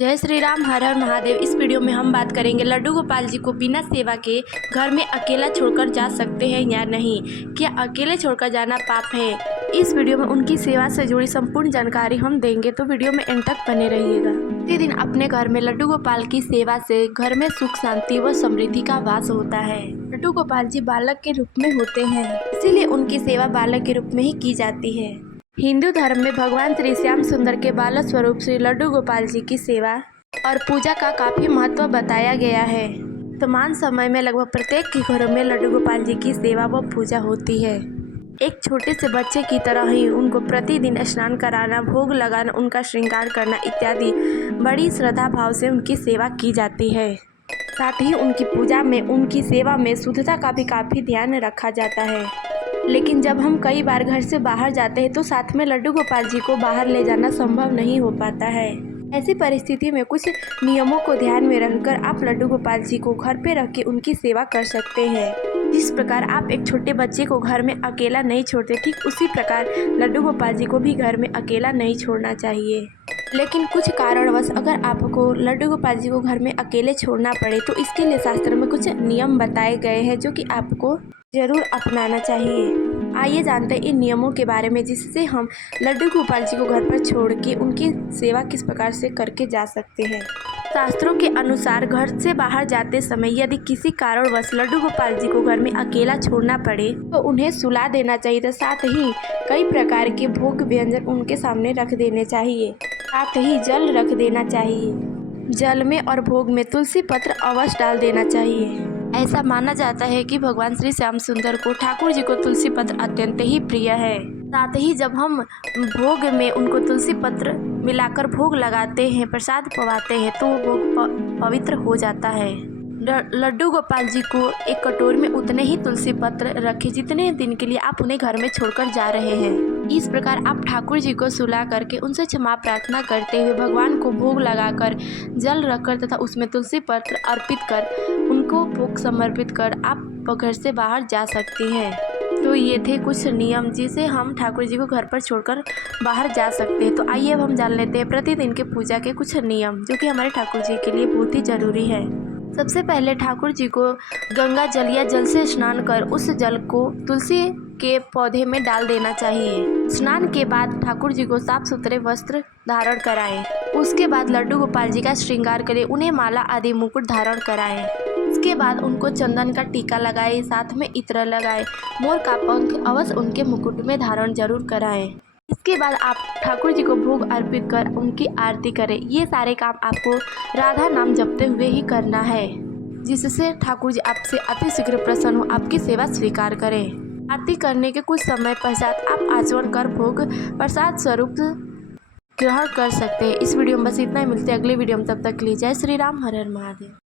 जय श्री राम, हर हर महादेव। इस वीडियो में हम बात करेंगे लड्डू गोपाल जी को बिना सेवा के घर में अकेला छोड़कर जा सकते हैं या नहीं। क्या अकेले छोड़कर जाना पाप है? इस वीडियो में उनकी सेवा से जुड़ी संपूर्ण जानकारी हम देंगे, तो वीडियो में एंड तक बने रहिएगा। प्रतिदिन अपने घर में लड्डू गोपाल की सेवा से घर में सुख शांति व समृद्धि का वास होता है। लड्डू गोपाल जी बालक के रूप में होते हैं, इसीलिए उनकी सेवा बालक के रूप में ही की जाती है। हिंदू धर्म में भगवान श्री श्याम सुंदर के बालक स्वरूप श्री लड्डू गोपाल जी की सेवा और पूजा का काफी महत्व बताया गया है। वर्तमान समय में लगभग प्रत्येक के घरों में लड्डू गोपाल जी की सेवा व पूजा होती है। एक छोटे से बच्चे की तरह ही उनको प्रतिदिन स्नान कराना, भोग लगाना, उनका श्रृंगार करना इत्यादि बड़ी श्रद्धा भाव से उनकी सेवा की जाती है। साथ ही उनकी पूजा में, उनकी सेवा में शुद्धता का भी काफ़ी ध्यान रखा जाता है। लेकिन जब हम कई बार घर से बाहर जाते हैं तो साथ में लड्डू गोपाल जी को बाहर ले जाना संभव नहीं हो पाता है। ऐसी परिस्थिति में कुछ नियमों को ध्यान में रखकर आप लड्डू गोपाल जी को घर पे रख के उनकी सेवा कर सकते हैं। जिस प्रकार आप एक छोटे बच्चे को घर में अकेला नहीं छोड़ते, ठीक उसी प्रकार लड्डू गोपाल जी को भी घर में अकेला नहीं छोड़ना चाहिए। लेकिन कुछ कारणवश अगर आपको लड्डू गोपाल जी को घर में अकेले छोड़ना पड़े तो इसके लिए शास्त्र में कुछ नियम बताए गए हैं जो कि आपको जरूर अपनाना चाहिए। आइए जानते हैं इन नियमों के बारे में, जिससे हम लड्डू गोपाल जी को घर पर छोड़ के उनकी सेवा किस प्रकार से करके जा सकते हैं। शास्त्रों के अनुसार घर से बाहर जाते समय यदि किसी कारणवश लड्डू गोपाल जी को घर में अकेला छोड़ना पड़े तो उन्हें सुला देना चाहिए। तो साथ ही कई प्रकार के भोग व्यंजन उनके सामने रख देने चाहिए। साथ ही जल रख देना चाहिए। जल में और भोग में तुलसी पत्र अवश्य डाल देना चाहिए। ऐसा माना जाता है कि भगवान श्री श्याम सुंदर को ठाकुर जी को तुलसी पत्र अत्यंत ही प्रिय है। साथ ही जब हम भोग में उनको तुलसी पत्र मिलाकर भोग लगाते हैं, प्रसाद पवाते हैं, तो वो भोग पवित्र हो जाता है। लड्डू गोपाल जी को एक कटोरी में उतने ही तुलसी पत्र रखें जितने दिन के लिए आप उन्हें घर में छोड़कर जा रहे हैं। इस प्रकार आप ठाकुर जी को सुला करके उनसे क्षमा प्रार्थना करते हुए भगवान को भोग लगाकर, जल रखकर तथा उसमें तुलसी पत्र अर्पित कर उनको भोग समर्पित कर आप घर से बाहर जा सकती हैं। तो ये थे कुछ नियम जिसे हम ठाकुर जी को घर पर छोड़कर बाहर जा सकते हैं। तो आइए अब हम जान लेते हैं प्रतिदिन के पूजा के कुछ नियम जो कि हमारे ठाकुर जी के लिए बहुत ही जरूरी है। सबसे पहले ठाकुर जी को गंगा जल या जल से स्नान कर उस जल को तुलसी के पौधे में डाल देना चाहिए। स्नान के बाद ठाकुर जी को साफ सुथरे वस्त्र धारण कराएं। उसके बाद लड्डू गोपाल जी का श्रृंगार करें, उन्हें माला आदि मुकुट धारण कराएं। इसके बाद उनको चंदन का टीका लगाएं, साथ में इत्र लगाएं, मोर का पंख अवश्य उनके मुकुट में धारण जरूर कराएं। इसके बाद आप ठाकुर जी को भोग अर्पित कर उनकी आरती करें। ये सारे काम आपको राधा नाम जपते हुए ही करना है, जिससे ठाकुर जी आपसे अति शीघ्र प्रसन्न हो, आपकी सेवा स्वीकार करें। आरती करने के कुछ समय पश्चात आप आचमन कर भोग प्रसाद स्वरूप ग्रहण कर सकते हैं। इस वीडियो में बस इतना ही। मिलते हैं अगले वीडियो में, तब तक के लिए जय श्री राम, हर हर महादेव।